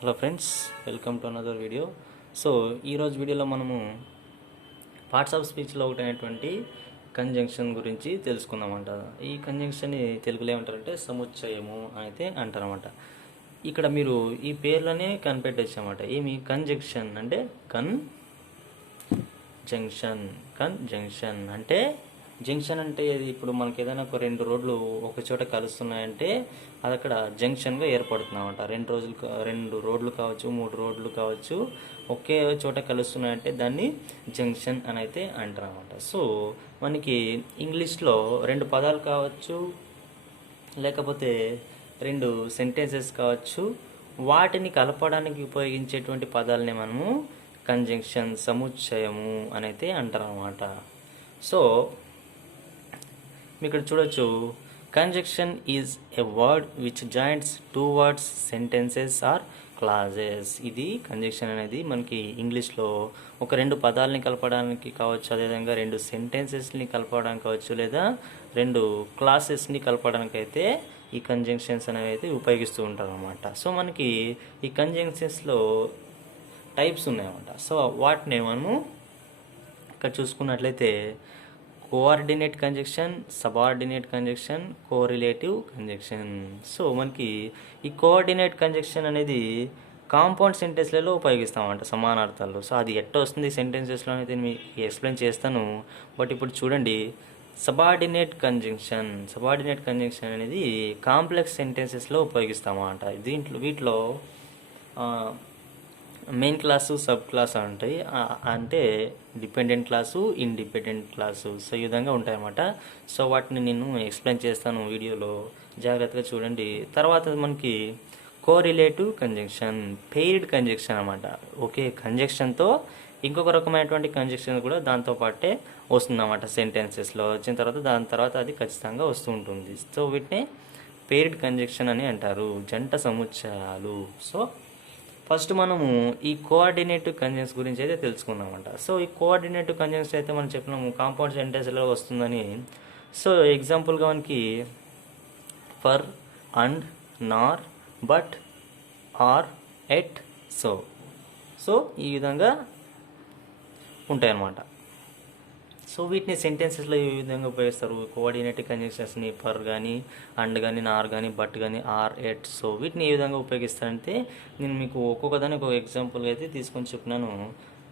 Hello friends, welcome to another video. So ఈరోజు వీడియోలో మనము పార్ట్స్ ఆఫ్ స్పీచ్లో ఒకటైనటువంటి కంజంక్షన్ గురించి తెలుసుకుందామంట. ఈ కంజంక్షన్ని తెలుగులో ఏమంటారంటే సముచ్చయము అయితే అంటారన్నమాట. ఇక్కడ మీరు ఈ పేర్లోనే కనిపెట్టేసామాట. ఏమి కంజంక్షన్ అంటే కంజంక్షన్ అంటే జంక్షన్ అంటే ఇది ఇప్పుడు మనకి ఏదైనా ఒక రెండు రోడ్లు ఒక చోట కలుస్తున్నాయంటే అది అక్కడ జంక్షన్గా ఏర్పడుతుందన్నమాట. రెండు రోడ్లు కావచ్చు, మూడు రోడ్లు కావచ్చు, ఒకే చోట కలుస్తున్నాయంటే దాన్ని జంక్షన్ అని అయితే అంటారన్నమాట. సో మనకి ఇంగ్లీష్లో రెండు పదాలు కావచ్చు, లేకపోతే రెండు సెంటెన్సెస్ కావచ్చు, వాటిని కలపడానికి ఉపయోగించేటువంటి పదాలని మనము కంజంక్షన్, సముచ్చయము అని అయితే అంటారన్నమాట. సో ఇక్కడ చూడొచ్చు, conjunction is a word which joints two words, sentences or clauses. ఇది కంజంక్షన్ అనేది మనకి ఇంగ్లీష్లో ఒక రెండు పదాలని కలపడానికి కావచ్చు, అదేవిధంగా రెండు సెంటెన్సెస్ని కలపడానికి కావచ్చు, లేదా రెండు క్లాసెస్ని కలపడానికి అయితే ఈ కంజంక్షన్స్ అనేవి అయితే ఉపయోగిస్తూ ఉంటారు అనమాట. సో మనకి ఈ కంజంక్షన్స్లో టైప్స్ ఉన్నాయన్నమాట. సో వాటిని మనము ఇక్కడ చూసుకున్నట్లయితే coordinate conjunction, subordinate conjunction, correlative conjunction. So మనకి ఈ కోఆర్డినేట్ కంజంక్షన్ అనేది కాంపౌండ్ సెంటెన్స్లలో ఉపయోగిస్తామంట, సమానార్థాలు. సో అది ఎట్ట వస్తుంది సెంటెన్సెస్లో అయితే మీకు ఎక్స్ప్లెయిన్ చేస్తాను. బట్ ఇప్పుడు చూడండి, సబార్డినేట్ కంజంక్షన్ అనేది కాంప్లెక్స్ సెంటెన్సెస్లో ఉపయోగిస్తామంట. వీటిలో మెయిన్ క్లాసు, సబ్ క్లాస్ ఉంటాయి. అంటే dependent class, independent class. So ఈ విధంగా ఉంటాయన్నమాట. సో వాటిని నేను ఎక్స్ప్లెయిన్ చేస్తాను వీడియోలో, జాగ్రత్తగా చూడండి. తర్వాత మనకి కోరిలేటివ్ కంజంక్షన్, పెయిర్డ్ కంజంక్షన్ అన్నమాట. ఓకే, కంజంక్షన్తో ఇంకొక రకమైనటువంటి కంజంక్షన్ కూడా దాంతోపాటే వస్తుందన్నమాట. సెంటెన్సెస్లో వచ్చిన తర్వాత దాని తర్వాత అది ఖచ్చితంగా వస్తూ ఉంటుంది. సో వీటిని పెయిర్డ్ కంజంక్షన్ అని అంటారు, జంట సముచ్చయాలు. సో ఫస్ట్ మనము ఈ కోఆర్డినేటివ్ కంజంక్షన్ గురించి అయితే తెలుసుకుందామంట. సో ఈ కోఆర్డినేటివ్ కంజంక్షన్ అయితే మనం చెప్పినాము కాంపౌండ్ సెంటెన్స్లో వస్తుందని. సో ఎగ్జాంపుల్గా మనకి for, and, Nar, but, are, at, so ఈ విధంగా ఉంటాయన్నమాట. సో వీటిని సెంటెన్సెస్లో ఈ విధంగా ఉపయోగిస్తారు. కోఆర్డినేటివ్ కంజంక్షన్స్ని ఫర్ కానీ, అండ్ కానీ, నార్ కానీ, బట్ కానీ, ఆర్, ఎట్, సో వీటిని ఏ విధంగా ఉపయోగిస్తారంటే నేను మీకు ఒక్కొక్కదాన్ని ఒక ఎగ్జాంపుల్గా అయితే తీసుకొని చెప్పినాను.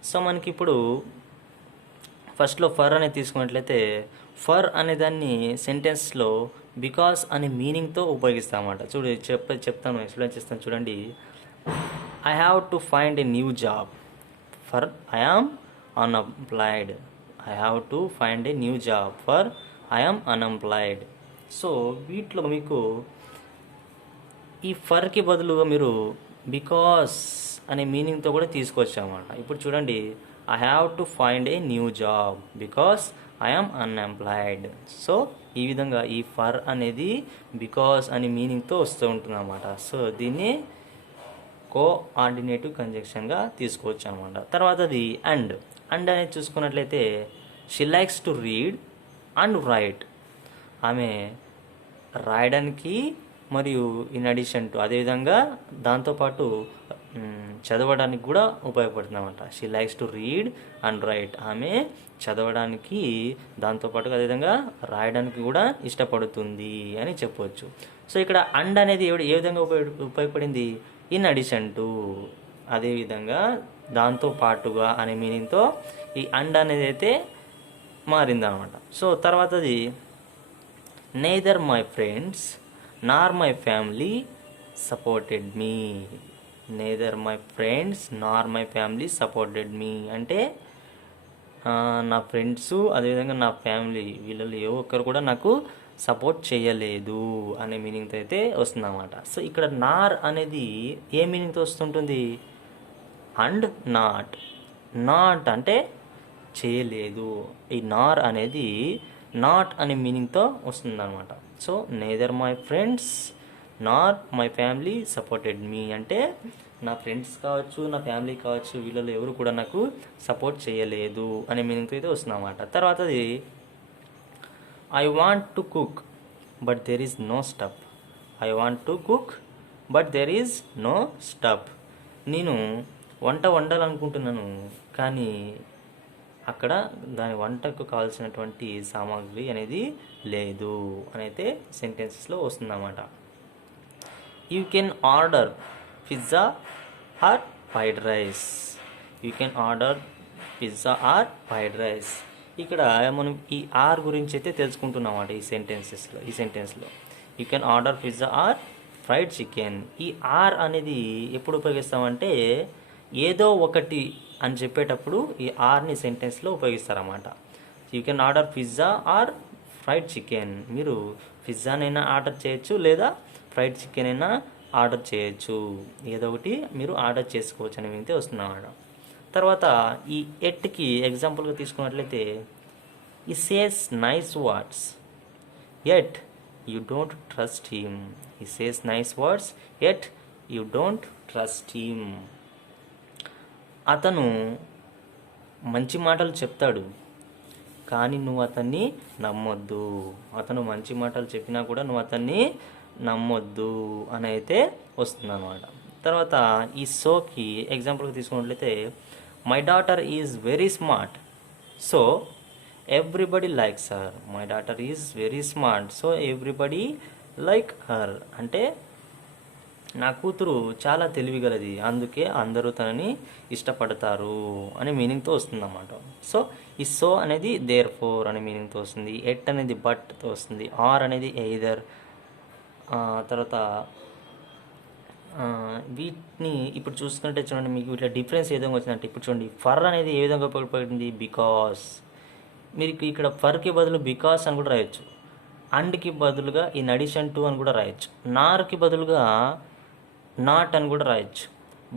సో మనకి ఇప్పుడు ఫస్ట్లో ఫర్ అనేది తీసుకున్నట్లయితే, ఫర్ అనే దాన్ని సెంటెన్స్లో బికాస్ అనే మీనింగ్తో ఉపయోగిస్తామన్నమాట. చెప్తాను, ఎక్స్ప్లెయిన్ చేస్తాను చూడండి. I have to find a new job. For I am unemployed. I have to find a new job. For I am unemployed. So వీటిలో మీకు ఈ ఫర్కి బదులుగా మీరు బికాస్ అనే మీనింగ్తో కూడా తీసుకొచ్చామన్నమాట. ఇప్పుడు చూడండి, I have to find a new job because I am unemployed. So ఈ విధంగా ఈ ఫర్ అనేది బికాస్ అనే మీనింగ్తో వస్తూ ఉంటుంది అన్నమాట. సో దీన్ని కోఆర్డినేటివ్ కంజంక్షన్గా తీసుకోవచ్చు అనమాట. తర్వాత అది అండ్ అనేది చూసుకున్నట్లయితే, she likes to read and right. ఆమె రాయడానికి మరియు ఇన్ అడిషన్ టు, అదేవిధంగా దాంతోపాటు చదవడానికి కూడా ఉపయోగపడుతుంది అనమాట. She likes to read and right. ఆమె చదవడానికి దాంతోపాటు అదేవిధంగా రాయడానికి కూడా ఇష్టపడుతుంది అని చెప్పవచ్చు. సో ఇక్కడ అండ్ అనేది ఏ విధంగా ఉపయోగపడింది? ఇన్ అడిషన్ టు, అదేవిధంగా దాంతో పాటుగా అనే మీనింగ్తో ఈ అండ్ అనేది అయితే మారిందనమాట. సో తర్వాతది neither my friends Nar my family supported me. Neither my friends Nar my family supported me అంటే నా ఫ్రెండ్స్ అదేవిధంగా నా ఫ్యామిలీ వీళ్ళలో ఏ ఒక్కరు కూడా నాకు సపోర్ట్ చేయలేదు అనే మీనింగ్తో అయితే వస్తుందన్నమాట. సో ఇక్కడ నార్ అనేది ఏ మీనింగ్తో వస్తుంటుంది? అండ్ నాట్ అంటే చేయలేదు. ఈ నార్ అనేది నాట్ అనే మీనింగ్తో వస్తుందన్నమాట. So neither my friends Nar my family supported me అంటే నా ఫ్రెండ్స్ కావచ్చు, నా ఫ్యామిలీ కావచ్చు, వీళ్ళలో ఎవరు కూడా నాకు సపోర్ట్ చేయలేదు అనే మీనింగ్తో అయితే వస్తుందన్నమాట. తర్వాత అది I want to cook but there is no stuff. I want to cook but there is no stuff. నేను వంట వండాలనుకుంటున్నాను, కానీ అక్కడ దాని వంటకు కావాల్సినటువంటి సామాగ్రి అనేది లేదు అని అయితే సెంటెన్సెస్లో వస్తుందన్నమాట. You can order pizza or fried rice. You can order pizza or fried rice. ఇక్కడ మనం ఈ ఆర్ గురించి అయితే తెలుసుకుంటున్నామాట ఈ సెంటెన్స్లో. You can order pizza or fried chicken. ఈ ఆర్ అనేది ఎప్పుడు ఉపయోగిస్తామంటే ఏదో ఒకటి అని చెప్పేటప్పుడు ఈ ఆర్ని సెంటెన్స్లో ఉపయోగిస్తారన్నమాట. You can order pizza or fried chicken. మీరు పిజ్జానైనా ఆర్డర్ చేయొచ్చు, లేదా ఫ్రైడ్ చికెన్ అయినా ఆర్డర్ చేయొచ్చు. ఏదో ఒకటి మీరు ఆర్డర్ చేసుకోవచ్చు అని వింటే వస్తుందన్నమాట. తర్వాత ఈ ఎట్కి ఎగ్జాంపుల్గా తీసుకున్నట్లయితే, he says nice words yet you don't trust him. He says nice words yet you don't trust him. అతను మంచి మాటలు చెప్తాడు, కానీ నువ్వు అతన్ని నమ్మొద్దు. అతను మంచి మాటలు చెప్పినా కూడా నువ్వు అతన్ని నమ్మొద్దు అని అయితే వస్తుందన్నమాట. తర్వాత ఈ సోకి ఎగ్జాంపుల్గా తీసుకున్నట్లయితే, my daughter is very smart, so everybody likes her. My daughter is very smart, so everybody like her. అంటే నా కూతురు చాలా తెలివిగలది, అందుకే అందరూ తనని ఇష్టపడతారు అనే మీనింగ్తో వస్తుందన్నమాట. సో ఈ సో అనేది దేర్ ఫోర్ అనే మీనింగ్తో వస్తుంది. ఎట్ అనేది బట్తో వస్తుంది. ఆర్ అనేది ఎయిదర్. తర్వాత వీటిని ఇప్పుడు చూసుకుంటే చూడండి, మీకు ఇట్లా డిఫరెన్స్ ఏ విధంగా వచ్చిందంటే, ఇప్పుడు చూడండి ఫర్ అనేది ఏ విధంగా ఉపయోగపడింది, బికాస్. మీరు ఇక్కడ ఫర్కి బదులు బికాస్ అని కూడా రాయొచ్చు. అండ్కి బదులుగా ఇన్ అడిషన్ టు అని కూడా రాయొచ్చు. నార్కి బదులుగా నాట్ అని కూడా రాయొచ్చు.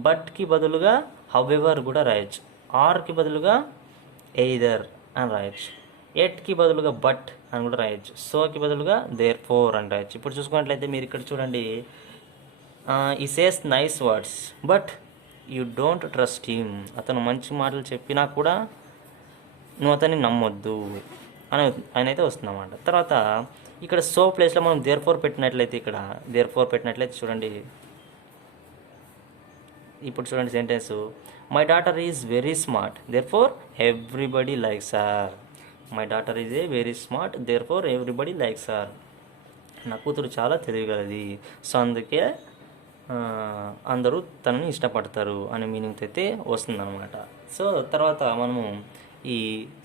బట్కి బదులుగా హౌఎవర్ కూడా రాయొచ్చు. ఆర్కి బదులుగా ఎయిదర్ అని రాయొచ్చు. ఎట్కి బదులుగా బట్ అని కూడా రాయొచ్చు. సోకి బదులుగా దేర్ ఫోర్ అని రాయొచ్చు. ఇప్పుడు చూసుకున్నట్లయితే మీరు ఇక్కడ చూడండి, ఈ says nice words but you don't trust him. అతను మంచి మాటలు చెప్పినా కూడా నువ్వు అతన్ని నమ్మొద్దు అని అయితే వస్తుందన్నమాట. తర్వాత ఇక్కడ సో ప్లేస్లో మనం దేర్ ఫోర్ పెట్టినట్లయితే, ఇక్కడ దేర్ ఫోర్ పెట్టినట్లయితే చూడండి, ఇప్పుడు చూడండి sentence, my daughter is very smart therefore everybody likes her. My daughter is a very smart therefore everybody likes her. నా కూతురు చాలా తెలియగలది, సో అందుకే అందరూ తనని ఇష్టపడతారు అనే మీనింగ్తో అయితే వస్తుందన్నమాట. సో తర్వాత మనము ఈ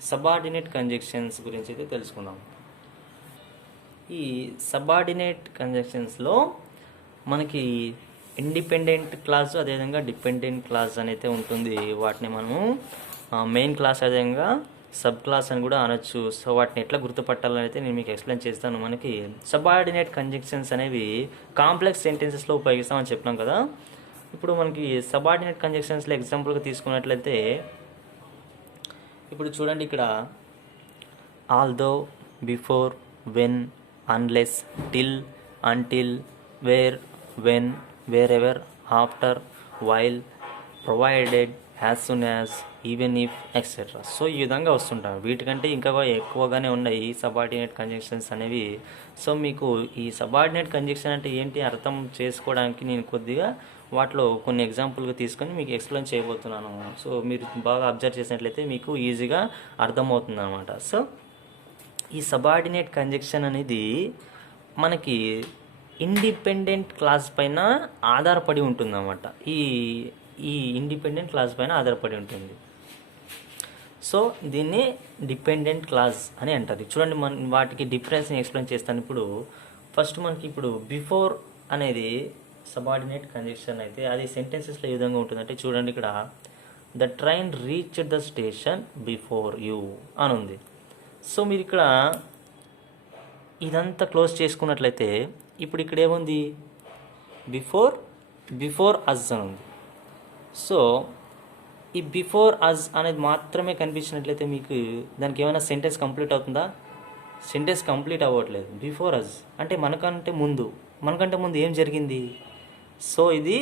సబార్డినేట్ కంజంక్షన్స్ గురించి అయితే తెలుసుకుందాం. ఈ సబార్డినేట్ కంజంక్షన్స్లో మనకి ఇండిపెండెంట్ క్లాస్, అదేవిధంగా డిపెండెంట్ క్లాస్ అని అయితే ఉంటుంది. వాటిని మనము మెయిన్ క్లాస్, అదేవిధంగా సబ్ క్లాస్ అని కూడా అనొచ్చు. సో వాటిని ఎట్లా గుర్తుపట్టాలని అయితే నేను మీకు ఎక్స్ప్లెయిన్ చేస్తాను. మనకి సబార్డినేట్ కంజంక్షన్స్ అనేవి కాంప్లెక్స్ సెంటెన్సెస్లో ఉపయోగిస్తామని చెప్పినాం కదా. ఇప్పుడు మనకి సబార్డినేట్ కంజంక్షన్స్లో ఎగ్జాంపుల్గా తీసుకున్నట్లయితే, ఇప్పుడు చూడండి ఇక్కడ although, before, when, unless, till, until, where, when, wherever, after, while, provided, as soon as, even if, etcetera. So ఈ విధంగా వస్తుంటాయి. వీటికంటే ఇంకా ఎక్కువగానే ఉన్నాయి ఈ సబార్డినేట్ కంజంక్షన్స్ అనేవి. సో మీకు ఈ సబార్డినేట్ కంజంక్షన్ అంటే ఏంటి అర్థం చేసుకోవడానికి నేను కొద్దిగా వాటిలో కొన్ని ఎగ్జాంపుల్గా తీసుకొని మీకు ఎక్స్ప్లెయిన్ చేయబోతున్నాను. సో మీరు బాగా అబ్జర్వ్ చేసినట్లయితే మీకు ఈజీగా అర్థమవుతుంది అనమాట. సో ఈ సబార్డినేట్ కంజంక్షన్ అనేది మనకి ఇండిపెండెంట్ క్లాస్ పైన ఆధారపడి ఉంటుంది అన్నమాట. ఈ ఇండిపెండెంట్ క్లాస్ పైన ఆధారపడి ఉంటుంది. సో దీన్ని డిపెండెంట్ క్లాస్ అని అంటారు. చూడండి, వాటికి డిఫరెన్స్ని ఎక్స్ప్లెయిన్ చేస్తాను. ఇప్పుడు ఫస్ట్ మనకి ఇప్పుడు బిఫోర్ అనేది సబార్డినేట్ కంజంక్షన్ అయితే అది సెంటెన్సెస్లో ఏ విధంగా ఉంటుందంటే, చూడండి ఇక్కడ the train reached the station before you అని ఉంది. సో మీరు ఇక్కడ ఇదంతా క్లోజ్ చేసుకున్నట్లయితే ఇప్పుడు ఇక్కడ ఏముంది, బిఫోర్ అజ్ అని ఉంది. సో ఈ బిఫోర్ అజ్ అనేది మాత్రమే కనిపించినట్లయితే మీకు దానికి ఏమైనా సెంటెన్స్ కంప్లీట్ అవుతుందా? సెంటెన్స్ కంప్లీట్ అవ్వట్లేదు. బిఫోర్ అజ్ అంటే మనకంటే ముందు ఏం జరిగింది? సో ఇది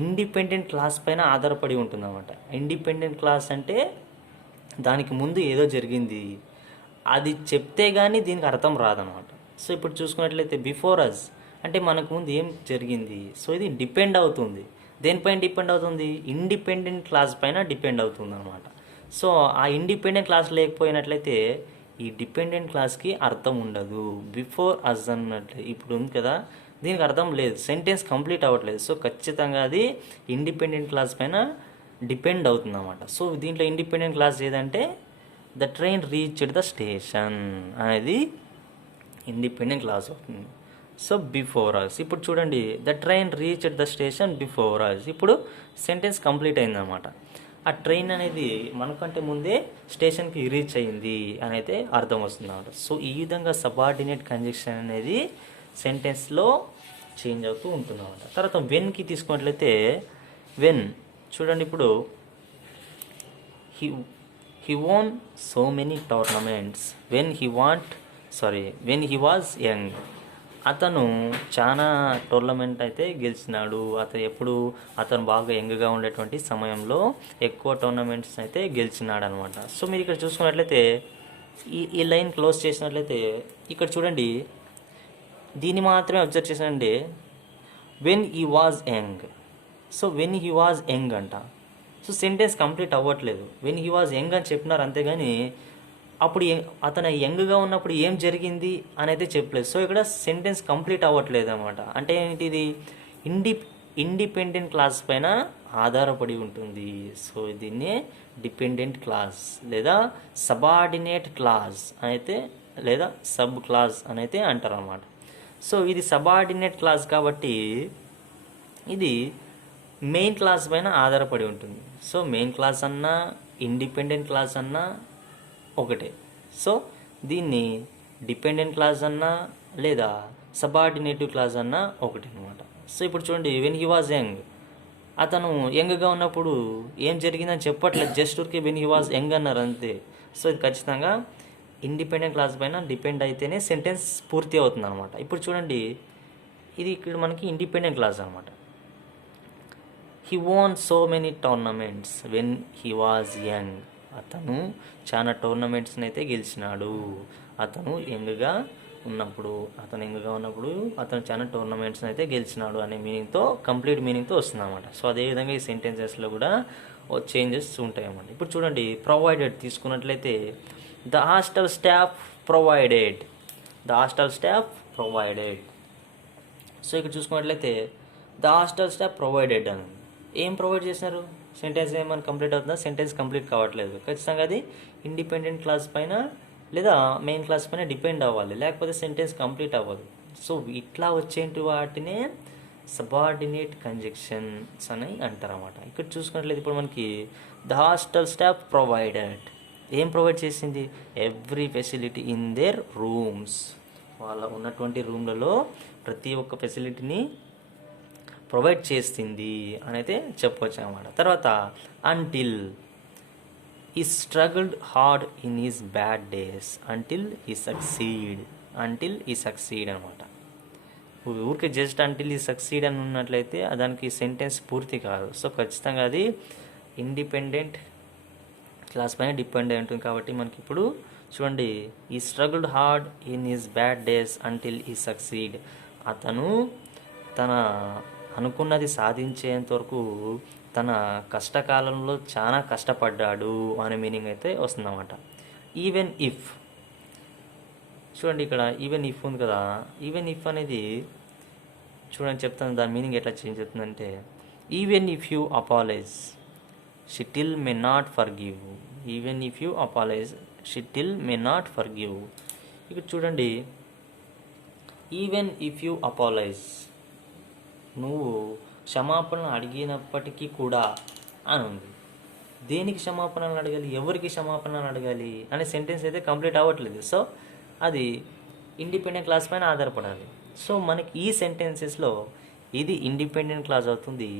ఇండిపెండెంట్ క్లాస్ పైన ఆధారపడి ఉంటుంది అన్నమాట. ఇండిపెండెంట్ క్లాస్ అంటే దానికి ముందు ఏదో జరిగింది, అది చెప్తే కానీ దీనికి అర్థం రాదనమాట. సో ఇప్పుడు చూసుకున్నట్లయితే బిఫోర్ అజ్ అంటే మనకు ముందు ఏం జరిగింది, సో ఇది డిపెండ్ అవుతుంది. దేనిపైన డిపెండ్ అవుతుంది? ఇండిపెండెంట్ క్లాస్ పైన డిపెండ్ అవుతుంది అనమాట. సో ఆ ఇండిపెండెంట్ క్లాస్ లేకపోయినట్లయితే ఈ డిపెండెంట్ క్లాస్కి అర్థం ఉండదు. బిఫోర్ అస్ అన్నట్లు ఇప్పుడు ఉంది కదా, దీనికి అర్థం లేదు, సెంటెన్స్ కంప్లీట్ అవ్వట్లేదు. సో ఖచ్చితంగా అది ఇండిపెండెంట్ క్లాస్ పైన డిపెండ్ అవుతుంది అన్నమాట. సో దీంట్లో ఇండిపెండెంట్ క్లాస్ ఏదంటే the train reached the station అనేది ఇండిపెండెంట్ క్లాస్ అవుతుంది. సో బిఫోర్ అస్, ఇప్పుడు చూడండి the train reached the station before us, ఇప్పుడు సెంటెన్స్ కంప్లీట్ అయిందన్నమాట. ఆ ట్రైన్ అనేది మనకంటే ముందే స్టేషన్కి రీచ్ అయింది అని అయితే అర్థం వస్తుంది అన్నమాట. సో ఈ విధంగా సబార్డినేట్ కంజంక్షన్ అనేది సెంటెన్స్లో చేంజ్ అవుతూ ఉంటుంది అన్నమాట. తర్వాత వెన్కి తీసుకున్నట్లయితే వెన్ చూడండి, ఇప్పుడు he he వోన్ so many tournaments when he was young. అతను చాలా టోర్నమెంట్ అయితే గెలిచినాడు. అతను బాగా యంగ్గా ఉండేటువంటి సమయంలో ఎక్కువ టోర్నమెంట్స్ అయితే గెలిచినాడు అనమాట. సో మీరు ఇక్కడ చూసుకున్నట్లయితే ఈ లైన్ క్లోజ్ చేసినట్లయితే ఇక్కడ చూడండి, దీన్ని మాత్రమే అబ్జర్వ్ చేసానండి. When he was young, so when he was young అంట. సో సెంటెన్స్ కంప్లీట్ అవ్వట్లేదు. వెన్ హీ వాజ్ యంగ్ అని చెప్పినారు అంతేగాని అప్పుడు అతను యంగ్గా ఉన్నప్పుడు ఏం జరిగింది అని అయితే చెప్పలేదు. సో ఇక్కడ సెంటెన్స్ కంప్లీట్ అవ్వట్లేదు అనమాట. అంటే ఏంటి, ఇది ఇండిపెండెంట్ క్లాస్ పైన ఆధారపడి ఉంటుంది. సో దీన్ని డిపెండెంట్ క్లాస్ లేదా సబార్డినేట్ క్లాస్ అయితే లేదా సబ్ క్లాస్ అని అయితే అంటారు అనమాట. సో ఇది సబార్డినేట్ క్లాస్ కాబట్టి ఇది మెయిన్ క్లాస్ పైన ఆధారపడి ఉంటుంది. సో మెయిన్ క్లాస్ అన్నా ఇండిపెండెంట్ క్లాస్ అన్నా ఒకటే. సో దీన్ని డిపెండెంట్ క్లాస్ అన్నా లేదా సబార్డినేటివ్ క్లాస్ అన్నా ఒకటే అనమాట. సో ఇప్పుడు చూడండి, వెన్ హీ వాజ్ యంగ్, అతను యంగ్గా ఉన్నప్పుడు ఏం జరిగిందని చెప్పట్లేదు, జస్ట్ ఊరికే వెన్ హీ వాజ్ యంగ్ అన్నారు అంతే. సో ఇది ఖచ్చితంగా ఇండిపెండెంట్ క్లాస్ పైన డిపెండ్ అయితేనే సెంటెన్స్ పూర్తి అవుతుంది అనమాట. ఇప్పుడు చూడండి, ఇది ఇక్కడ మనకి ఇండిపెండెంట్ క్లాస్ అనమాట. He వోన్ so many tournaments when he was young. అతను చాలా టోర్నమెంట్స్ని అయితే గెలిచినాడు. అతను యంగ్గా ఉన్నప్పుడు అతను చాలా టోర్నమెంట్స్ని అయితే గెలిచినాడు అనే మీనింగ్తో, కంప్లీట్ మీనింగ్తో వస్తుంది అనమాట. సో అదేవిధంగా ఈ సెంటెన్సెస్లో కూడా చేంజెస్ ఉంటాయి అన్నమాట. ఇప్పుడు చూడండి, ప్రొవైడెడ్ తీసుకున్నట్లయితే the hostel staff provided. So ఇక్కడ చూసుకున్నట్లయితే ద హాస్టల్ స్టాఫ్ ప్రొవైడెడ్ అని ఏం ప్రొవైడ్ చేసినారు? సెంటెన్స్ ఏమైనా కంప్లీట్ అవుతుందా? సెంటెన్స్ కంప్లీట్ కావట్లేదు. ఖచ్చితంగా అది ఇండిపెండెంట్ క్లాస్ పైన లేదా మెయిన్ క్లాస్ పైన డిపెండ్ అవ్వాలి, లేకపోతే సెంటెన్స్ కంప్లీట్ అవ్వదు. సో ఇట్లా వచ్చేటి వాటినే సబార్డినేట్ కంజంక్షన్స్ అని అంటారు అన్నమాట. ఇక్కడ చూసుకున్నట్లయితే ఇప్పుడు మనకి ద హాస్టల్ స్టాఫ్ ప్రొవైడెడ్ ఏం ప్రొవైడ్ చేసింది? Every facility in there rooms. వాళ్ళ ఉన్నటువంటి రూమ్లలో ప్రతి ఒక్క ఫెసిలిటీని ప్రొవైడ్ చేస్తుంది అని అయితే చెప్పవచ్చు అన్నమాట. తర్వాత అంటిల్ ఈ struggled hard in his bad days until ఈ సక్సీడ్ అనమాట. ఊరికే జస్ట్ అంటిల్ ఈ సక్సీడ్ అని ఉన్నట్లయితే దానికి సెంటెన్స్ పూర్తి కాదు. సో ఖచ్చితంగా అది ఇండిపెండెంట్ క్లాస్ పైన డిపెండ్ అయి ఉంటుంది. కాబట్టి మనకి ఇప్పుడు చూడండి, ఈ struggled hard in his bad days until ఈ సక్సీడ్. అతను తన అనుకున్నది సాధించేంత వరకు తన కష్టకాలంలో చాలా కష్టపడ్డాడు అనే మీనింగ్ అయితే వస్తుందన్నమాట. ఈవెన్ ఇఫ్ చూడండి, ఇక్కడ ఈవెన్ ఇఫ్ ఉంది కదా, ఈవెన్ ఇఫ్ అనేది చూడండి చెప్తాను దాని మీనింగ్ ఎట్లా చేంజ్ అవుతుందంటే, even if you apologise she till may not forgive. Even if you apologise she till may not forgive. ఇక్కడ చూడండి, ఈవెన్ ఇఫ్ యూ అపాలైజ్, నువ్వు క్షమాపణ అడిగినప్పటికీ కూడా అని ఉంది. దేనికి క్షమాపణలు అడగాలి, ఎవరికి క్షమాపణలు అడగాలి అనే సెంటెన్స్ అయితే కంప్లీట్ అవ్వట్లేదు. సో అది ఇండిపెండెంట్ క్లాస్ పైన ఆధారపడాలి. సో మనకి ఈ సెంటెన్సెస్లో ఇది ఇండిపెండెంట్ క్లాస్ అవుతుంది,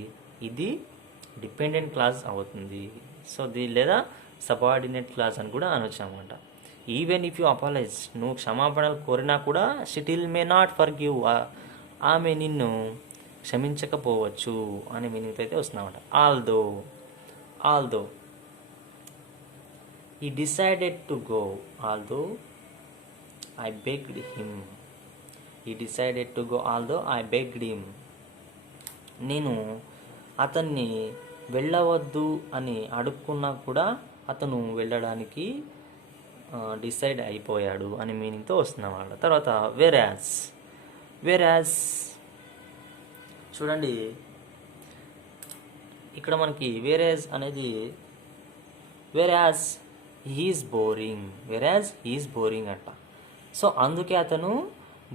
ఇది డిపెండెంట్ క్లాస్ అవుతుంది. సో లేదా సబార్డినేట్ క్లాస్ అని కూడా అనొచ్చు అనమాట. ఈవెన్ ఇఫ్ యూ అపాలైజ్, నువ్వు క్షమాపణలు కోరినా కూడా she till may not forgive, ఆమె నిన్ను క్షమించకపోవచ్చు అనే మీనింగ్ అయితే వస్తుందన్నమాట. Although he decided to go, although I begged him. He decided to go, although I begged him. నేను అతన్ని వెళ్ళవద్దు అని అడుక్కున్నా కూడా అతను వెళ్ళడానికి డిసైడ్ అయిపోయాడు అనే మీనింగ్తో వస్తుందన్నమాట. తర్వాత వేరాజ్ చూడండి, ఇక్కడ మనకి వేరాజ్ అనేది వేరాజ్ హీఈస్ బోరింగ్ అంట. సో అందుకే అతను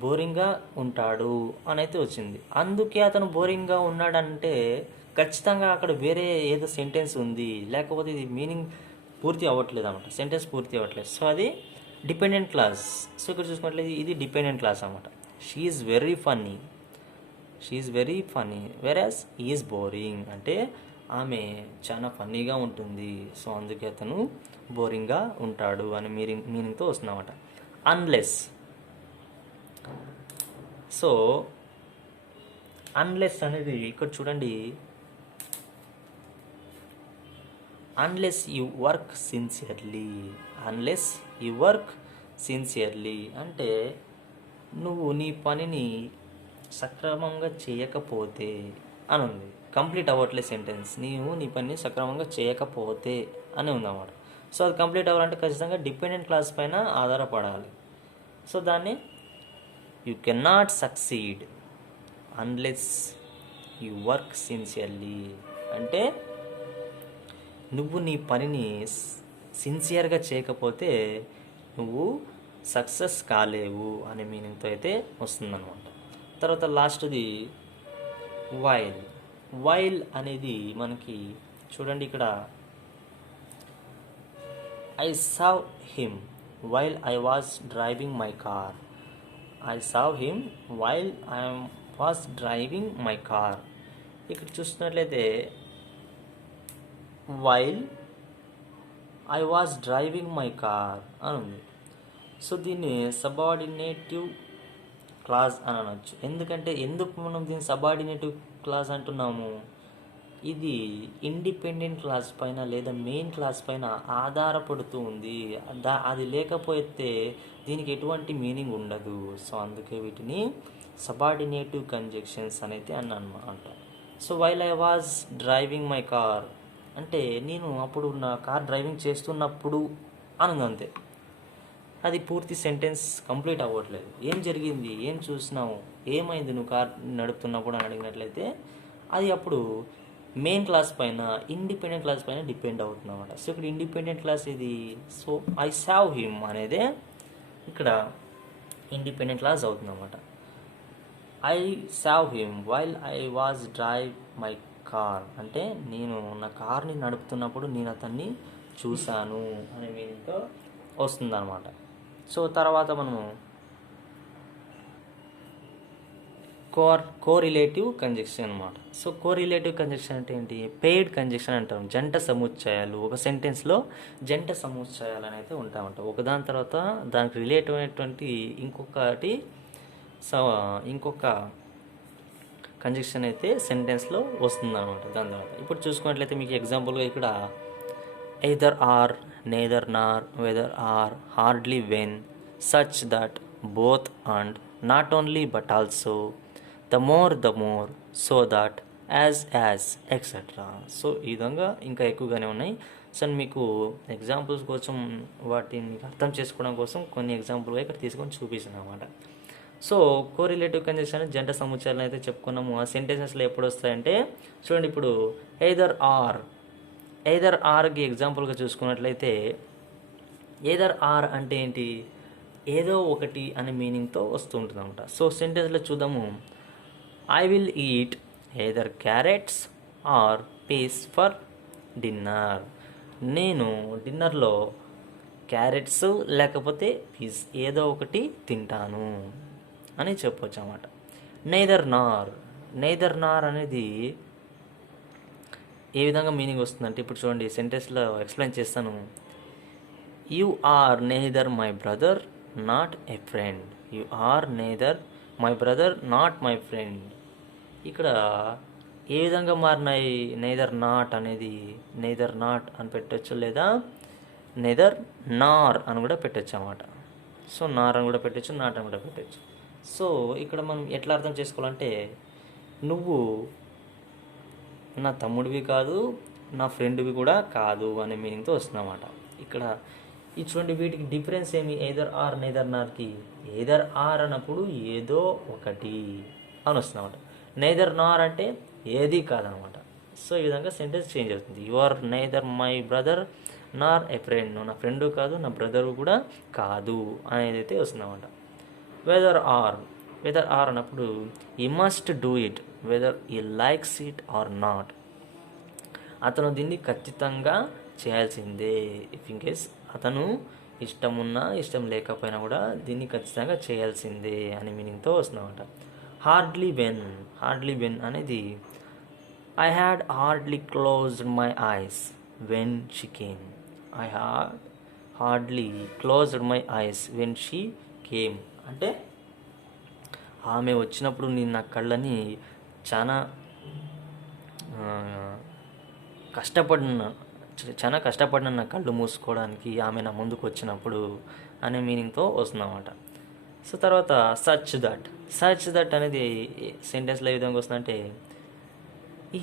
బోరింగ్గా ఉంటాడు అని అయితే వచ్చింది. అందుకే అతను బోరింగ్గా ఉన్నాడంటే ఖచ్చితంగా అక్కడ వేరే ఏదో సెంటెన్స్ ఉంది, లేకపోతే ఇది మీనింగ్ పూర్తి అవ్వట్లేదు అనమాట, సెంటెన్స్ పూర్తి అవ్వట్లేదు. సో అది డిపెండెంట్ క్లాస్. సో ఇక్కడ చూసుకున్నట్లయితే ఇది డిపెండెంట్ క్లాస్ అనమాట. షీ ఈజ్ వెరీ ఫన్నీ వెరాజ్ ఈజ్ బోరింగ్ అంటే ఆమె చాలా ఫన్నీగా ఉంటుంది, సో అందుకే అతను బోరింగ్గా ఉంటాడు అని మీనింగ్తో వస్తుందన్నమాట. అన్లెస్ అనేది ఇక్కడ చూడండి, అన్లెస్ యు వర్క్ సిన్సియర్లీ అంటే నువ్వు నీ పనిని సక్రమంగా చేయకపోతే అని ఉంది. కంప్లీట్ అవ్వట్లేదు సెంటెన్స్, నీవు నీ పనిని సక్రమంగా చేయకపోతే అని ఉందన్నమాట. సో అది కంప్లీట్ అవ్వాలంటే ఖచ్చితంగా డిపెండెంట్ క్లాస్ పైన ఆధారపడాలి. సో దాన్ని you can not succeed unless you work sincerely అంటే నువ్వు నీ పనిని సిన్సియర్గా చేయకపోతే నువ్వు సక్సెస్ కాలేవు అనే మీనింగ్తో అయితే వస్తుందన్నమాట. తర్వాత లాస్ట్ది వైల్ అనేది మనకి చూడండి, ఇక్కడ I saw him while I was driving my car. ఇక్కడ చూసినట్లయితే while I was driving my car అని ఉంది. సో దీన్ని సబార్డినేటివ్ క్లాజ్ అని అనొచ్చు. ఎందుకు మనం దీన్ని సబార్డినేటివ్ క్లాజ్ అంటున్నాము? ఇది ఇండిపెండెంట్ క్లాస్ పైన లేదా మెయిన్ క్లాస్ పైన ఆధారపడుతూ ఉంది. అది లేకపోతే దీనికి ఎటువంటి మీనింగ్ ఉండదు. సో అందుకే వీటిని సబార్డినేటివ్ కంజంక్షన్స్ అనేది అన్నమాట. So while I was driving my car అంటే నేను అప్పుడు నా కార్ డ్రైవింగ్ చేస్తున్నప్పుడు అని అంతే. అది పూర్తి సెంటెన్స్ కంప్లీట్ అవ్వట్లేదు. ఏం జరిగింది, ఏం చూసినావు, ఏమైంది నువ్వు కార్ నడుపుతున్నప్పుడు అని అడిగినట్లయితే అది అప్పుడు మెయిన్ క్లాస్ పైన ఇండిపెండెంట్ క్లాస్ పైన డిపెండ్ అవుతుంది అన్నమాట. సో ఇక్కడ ఇండిపెండెంట్ క్లాస్ ఇది. సో ఐ సావ్ హిమ్ అనేది ఇక్కడ ఇండిపెండెంట్ క్లాస్ అవుతుంది అన్నమాట. I saw him while I was drive my car అంటే నేను నా కార్ని నడుపుతున్నప్పుడు నేను అతన్ని చూశాను అనే మీనింగ్తో వస్తుందన్నమాట. సో తర్వాత మనము కోరిలేటివ్ కంజంక్షన్ అనమాట. సో కోరిలేటివ్ కంజంక్షన్ అంటే ఏంటి? పెయిడ్ కంజంక్షన్ అంటాం. జంట సముచ్చయాలు, ఒక సెంటెన్స్లో జంట సముచ్చయాలు అని అయితే ఉంటామంట. ఒకదాని తర్వాత దానికి రిలేట్ అయినటువంటి ఇంకొక కంజంక్షన్ అయితే సెంటెన్స్లో వస్తుంది అనమాట. దాని తర్వాత ఇప్పుడు చూసుకున్నట్లయితే మీకు ఎగ్జాంపుల్గా ఇక్కడ either or, neither nor, whether or, hardly when, such that, both and, not only but also, the more, so that, as etcetera. So ఈ విధంగా ఇంకా ఎక్కువగానే ఉన్నాయి. సో మీకు ఎగ్జాంపుల్స్ కోసం వాటిని అర్థం చేసుకోవడం కోసం కొన్ని ఎగ్జాంపుల్గా ఇక్కడ తీసుకొని చూపిస్తాను అనమాట. సో కోరిలేటివ్ కంజంక్షన్ జంట సముచ్చయాలను అయితే చెప్పుకున్నాము. ఆ సెంటెన్సెస్లో ఎప్పుడు వస్తాయంటే చూడండి, ఇప్పుడు ఎయిదర్ ఆర్కి ఎగ్జాంపుల్గా చూసుకున్నట్లయితే ఎయిదర్ ఆర్ అంటే ఏంటి? ఏదో ఒకటి అనే మీనింగ్తో వస్తూ ఉంటుంది అనమాట. సో సెంటెన్స్లో చూద్దాము. I will eat either carrots or peas for dinner. నేను డిన్నర్లో క్యారెట్స్ లేకపోతే పీస్ ఏదో ఒకటి తింటాను అని చెప్పొచ్చు అన్నమాట. నెయిదర్ నార్ అనేది ఏ విధంగా మీనింగ్ వస్తుందంటే ఇప్పుడు చూడండి సెంటెన్స్లో ఎక్స్ప్లెయిన్ చేస్తాను. You are neither my brother not a friend. You are neither my brother not my friend. ఇక్కడ ఏ విధంగా మారినాయి? నెయిదర్ నాట్ అనేది నెయిదర్ నాట్ అని పెట్టచ్చు, లేదా నెయిదర్ నార్ అని కూడా పెట్టచ్చు అన్నమాట. సో నార్ అని కూడా పెట్టచ్చు, నాట్ అని కూడా పెట్టచ్చు. సో ఇక్కడ మనం ఎట్లా అర్థం చేసుకోవాలంటే నువ్వు నా తమ్ముడివి కాదు, నా ఫ్రెండ్వి కూడా కాదు అనే మీనింగ్తో వస్తుందన్నమాట. ఇక్కడ ఇటువంటి వీటికి డిఫరెన్స్ ఏమి, ఎయిదర్ ఆర్ నైదర్ నార్కి? ఎయిదర్ ఆర్ అన్నప్పుడు ఏదో ఒకటి అని వస్తుందన్నమాట. నైదర్ నార్ అంటే ఏది కాదనమాట. సో ఈ విధంగా సెంటెన్స్ చేంజ్ అవుతుంది. You are neither my brother nor a friend. నువ్వు నా ఫ్రెండ్ కాదు, నా బ్రదరు కూడా కాదు అనేది అయితే వస్తుందన్నమాట. వెదర్ ఆర్ అన్నప్పుడు ఈ మస్ట్ డూ ఇట్ వెదర్ ఈ లైక్స్ ఇట్ ఆర్ నాట్. అతను దీన్ని ఖచ్చితంగా చేయాల్సిందే. ఇఫ్ ఇన్ కేస్ అతను ఇష్టం ఉన్నా ఇష్టం లేకపోయినా కూడా దీన్ని ఖచ్చితంగా చేయాల్సిందే అనే మీనింగ్తో వస్తుందన్నమాట. హార్డ్లీ వెన్ అనేది I had hardly closed my eyes when she came. I had hardly closed my eyes when she came అంటే ఆమె వచ్చినప్పుడు నేను నా కళ్ళని చాలా కష్టపడిన నా కళ్ళు మూసుకోవడానికి ఆమె నా ముందుకు వచ్చినప్పుడు అనే మీనింగ్తో వస్తుందన్నమాట. సో తర్వాత సచ్ దట్ అనేది సెంటెన్స్లో ఏ విధంగా వస్తుందంటే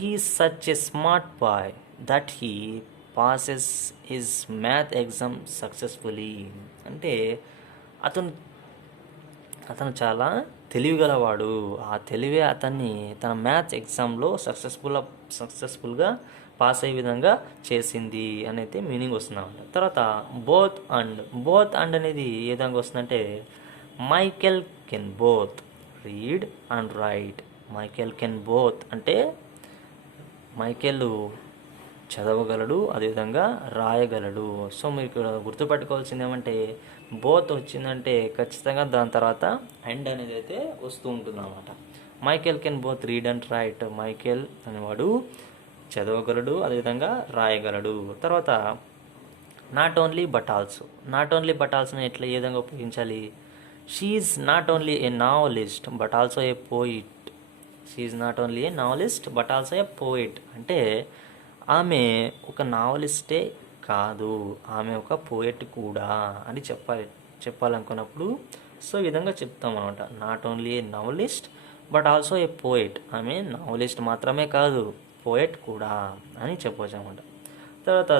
he such a smart boy that he passes his math exam successfully. అంటే అతను చాలా తెలివిగలవాడు, ఆ తెలివే అతన్ని తన మ్యాథ్స్ ఎగ్జామ్లో సక్సెస్ఫుల్గా పాస్ అయ్యే విధంగా చేసింది అనేది మీనింగ్ వస్తుందన్నమాట. తర్వాత బోత్ అండ్ అనేది ఏ విధంగా వస్తుందంటే Michael can both read and right. Michael can both అంటే మైకెల్ చదవగలడు, అదేవిధంగా రాయగలడు. సో మీరు ఇక్కడ గుర్తుపెట్టుకోవాల్సింది ఏమంటే బోత్ వచ్చిందంటే ఖచ్చితంగా దాని తర్వాత అండ్ అనేది అయితే వస్తూ ఉంటుంది అన్నమాట. Michael can both read and right. Michael అనేవాడు చదవగలడు, అదేవిధంగా రాయగలడు. తర్వాత నాట్ ఓన్లీ బట్ ఆల్సోని ఎట్లా ఏ విధంగా ఉపయోగించాలి? She's not only a novelist but also a poet. She's not only a novelist but also a poet అంటే ఆమె ఒక నావలిస్టే కాదు, ఆమె ఒక పోయెట్ కూడా అని చెప్పాలనుకున్నప్పుడు సో ఈ విధంగా చెప్తాం అనమాట. Not only a novelist but also A poet. ఆమె నావలిస్ట్ మాత్రమే కాదు, పోయెట్ కూడా అని చెప్పవచ్చు అనమాట. తర్వాత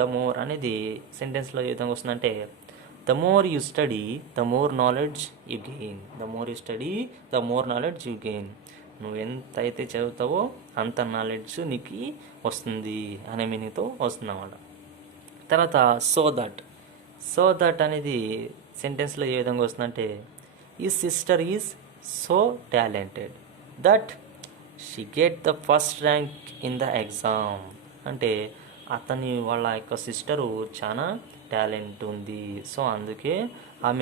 ద మోర్ అనేది సెంటెన్స్లో ఏ విధంగా వస్తుందంటే the more you study the more knowledge you gain. The more you study the more knowledge you gain. నువ్వు ఎంత అయితే చదువుతావో అంత నాలెడ్జ్ నీకు వస్తుంది అనే మీనింగ్తో వస్తుంది అన్నమాట. తర్వాత సో దట్ అనేది సెంటెన్స్లో ఏ విధంగా వస్తుందంటే ఈ sister is so talented that she get the first rank in the exam. అంటే వాళ్ళ యొక్క సిస్టరు చాలా టాలెంట్ ఉంది, సో అందుకే ఆమె